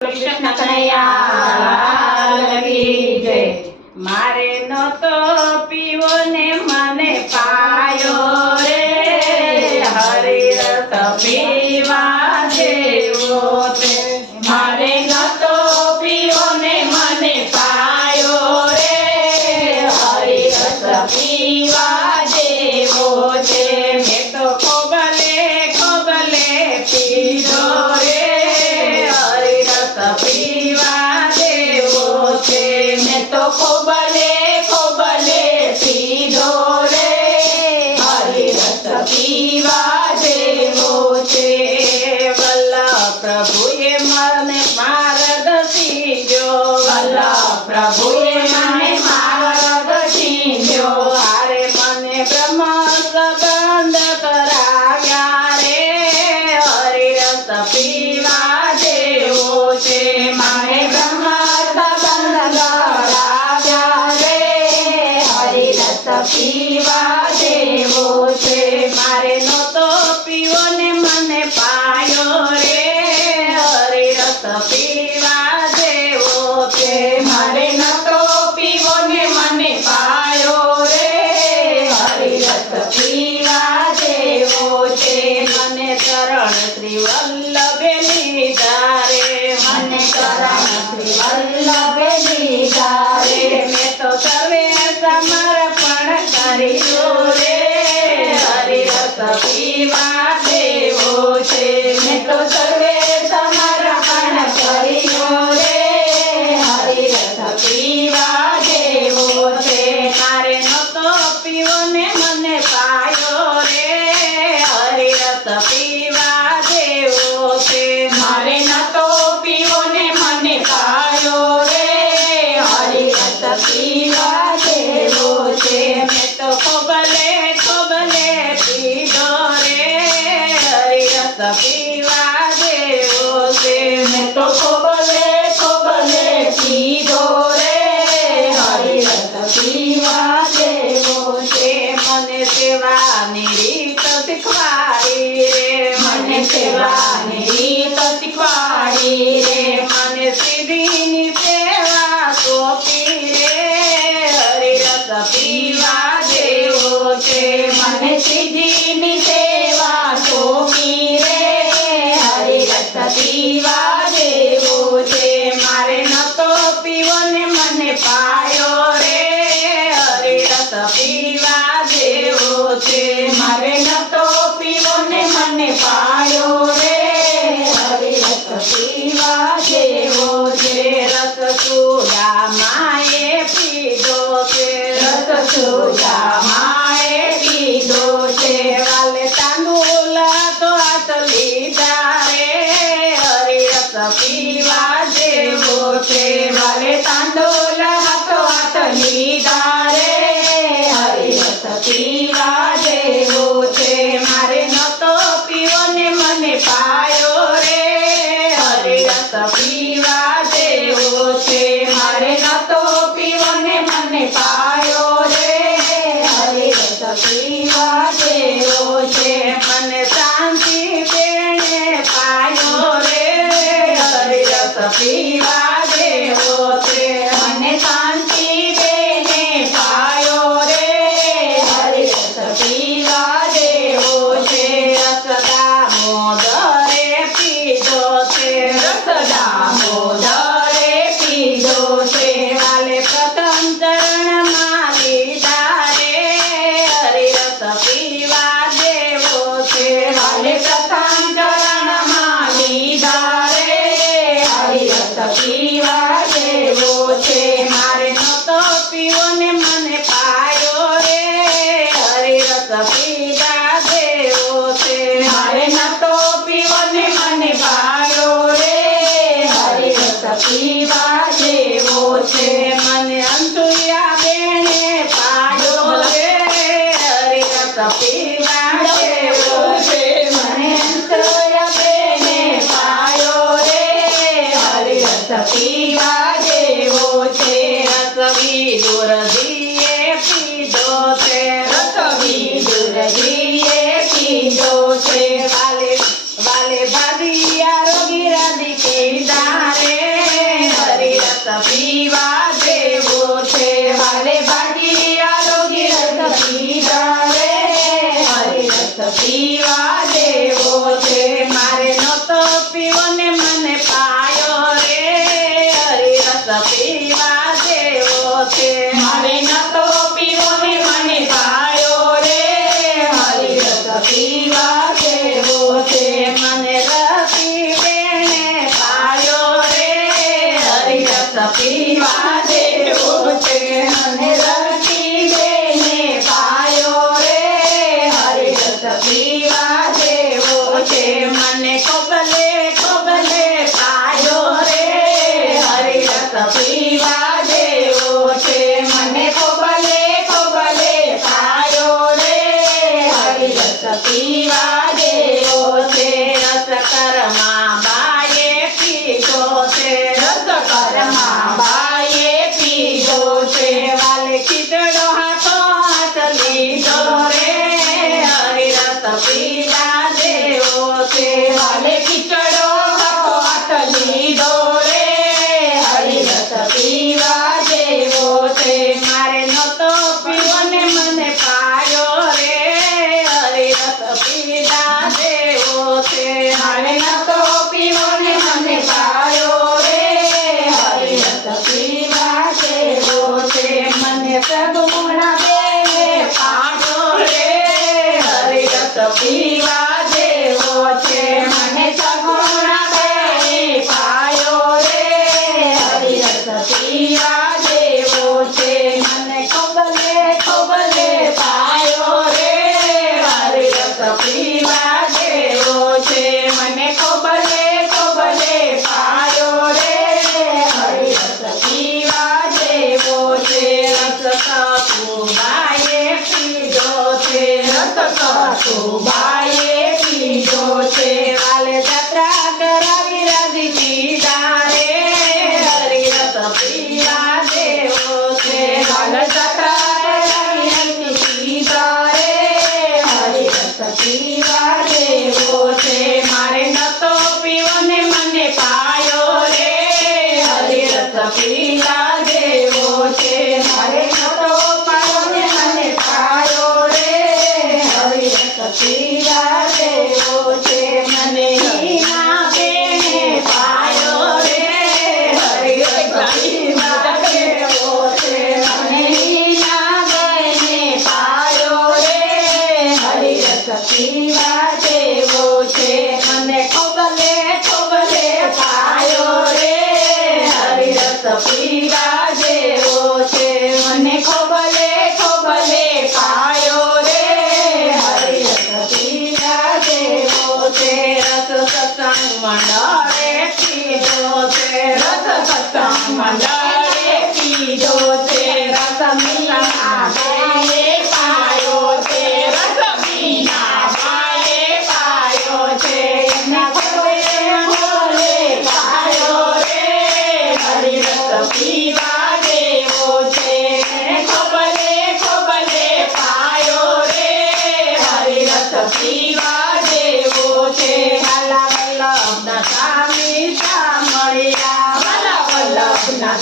કૃષ્ણ કનૈયા લગી જય। મારે નતો પીવો ને મને પાયો રે, હરિ રસ પીવા જેવો છે। મારે નતો પીવો ને મને પાયો રે, હરિ રસ પીવા જેવો છે। મેં તો ખોબલે ખોબલે પીધો રે, હરિ રસ પીવા જેવો છે। મેં તો ખોબલે ખોબલે પીધો રે, હરિ રસ પીવા જેવો છે। વલ્લભ પ્રભુએ મને માર્ગ દીધો, વલ્લભ પ્રભુએ મને માર્ગ દીધો। હારે મને બ્રહ્મ સંબંધ કરાવ્યા રે, હરિ રસ પીવા જેવો છે। મારે બ્રહ્મ સંબંધ કરાવ્યા રે, હરિ રસ પીવા જેવો છે। મારે નતો પીવો ને મને પાયો રે, હરિ રસ પીવા જેવો છે। મારે નતો પીવો ને મને પાયો રે, હરિ રસ પીવા જેવો છે। મને ચરણ શ્રી વલ્લભે લીધા રે, મને ચરણ શ્રી વલ્લભે લીધા રે। મેં તો સર્વે સમર્પણ કર્યું રે, હરિ રસ પીવા જેવો છે। મેં તો સર્વે સમર્પણ કર્યું રે, હરિ રસ પીવા જેવો છે। મારે નતો પીવો ને મને પાયો રે, હરિ રસ પીવા જેવો છે। મારે નતો પીવો ને મને પાયો રે, હરિ રસ પીવા જેવો છે। મેં તો ખોબલે ખોબલે પીધો રે, હરિ રસ પીવા જેવો છે। મેં તો ખોબલે ખોબલે પીધો રે, હરિ રસ પીવા જેવો છે। મને સેવાની રીત શીખવાડી રે, મને સેવાની રીત શીખવાડી રે। મને સીધીની સેવા સોંપી રે, હરિ રસ પીવા જેવો છે। મને સીધીની સેવા સોંપી રે, હરિ રસ પીવા જેવો છે। મારે નતો પીવો ને મને પાયો રે, હરિ રસ પીવા જેવો છે। મારે નતો પીવો ને મને પાયો રે, હરિ રસ પીવા જેવો છે। રસ સુદામાએ પીધો છે, રસ સુદામાએ પીધો છે। વાલે તાંદુલ તો હાથ લીધા રે, હરિ રસ પીવા જેવો છે। વાલે તાંદુલ હાથો હાથ લીધા રે, હરિ રસ પીવા જેવો છે। મારે નતો પીવો ને મને પાયો રે, હરિ રસ પીવા જેવો છે। મારે નતો પીવો ને મને પાયો રે, હરિ રસ પીવા જેવો છે। મને શાંતિ બેને પાયો રે, હરિ રસ પીવા જેવો છે। મને શાંતિ બેને પાયો રે, હરિ રસ પીવા જેવો છે। રસ દામોદરે પીધો છે, રસ દામોદરે પીધો છે। વાલે પ્રથમ ચરણમાં લીધા રે, હરિ રસ પીવા જેવો છે। વાલે પ્રથમ ચરણમાં લીધા રે, હરિ રસ પીવા જેવો છે। મારે નતો પીવો ને મને પાયો રે, હરિ રસ પીવા જેવો છે। મારે નતો પીવો ને મને પાયો રે, હરિ રસ પીવા જેવો છે। મને અંસુયા બેને પાયો રે, હરિ રસ પીવા જેવો છે। મને અંસુયા બેને પાયો રે, હરિ રસ પીવા જેવો છે। રસ વિદુરજીએ પીધો છે, રસ વિદુરજીએ પીધો છે। વાલે વાલે ભાગિયા રોગી રાધી કે દારે, છે. મારે નતો પીવો ને મને પાયો રે હરિરસ પીવા જેવો છે. મને રતી બેને પાયો રે હરિરસ પીવા જેવો છે. મને રતી બેને પાયો રે હરિરસ પીવા જેવો છે. મને કોબલે કોબલે પાયો રે હરિરસ પીવા જેવો છે. મને કોબલે કોબલે પાયો રે હરિરસ પીવા જેવો છે. રસકરમાં બાએ પીધો છે. રસકરમાં બાએ પીધો છે. વાલે ખીચડો હાથ લીધો રે હરિરસ પીવા જેવો છે. વાલે ખીચડો હાથ લીધો રે હરિરસ પીવા જેવો છે. મારે નતો પીવો ને મને પાયો રે હરિરસ પીવા જેવો છે. મારે નતો પીવો ને મને પાયો રે હરિરસ પીવા જેવો છે. મને સગુણા બેને પાડો રે હરિરસ પીવા જેવો છે. મને સગુણા બેને પાયો રે હરિરસ પીવા જેવો છે. મને કોબલે કોબલે પાયો રે હરિરસ પીવા જેવો છે. મને કોબલે કોબલે પાયો રે હરિરસ પીવા જેવો છે. રસ સકુબાએ પીધો છે. રસ કસુબાએ પીધો છે. વાલે જાત્રા કરાવી રાજી પીધા રે હરિરસ પીવા જેવો છે. વાલ જત્રા કરાવી પીધા રે હરિરસ પીવા જેવો છે. મારે નતો પીવો ને મને પાયો રે હરિરસ પીવા જેવો છે. મારે નતો પાયો ને મને પાયો રે હરિરસ પીવા જેવો છે. મને હીના બેને પાયો રે હરિરસ પીવા જેવો છે. મને હીના બેને પાયો રે હરિરસ પીવા જેવો છે. મને કોબલે કોબલે પાયો રે હરિરસ પીવા જેવો છે. મને કોબલે કોબલે પાયો રે હરિરસ પીવા જેવો છે. રસ સત્સંગ મંડળે પીધો છે. રસ સત્સંગ મંડળે પીધો છે. રસ મીના બાએ પાયો છે. રસ મીના બાએ પાયો છે. એના કોબલે કોબલે પાયો રે હરિરસ પીવા જેવો છે. એને કોબલે કોબલે પાયો રે હરિરસ પીવા જેવો છે. વાલા વલ્લભના સ્વામી મળ્યા. વાલા વલ્લભના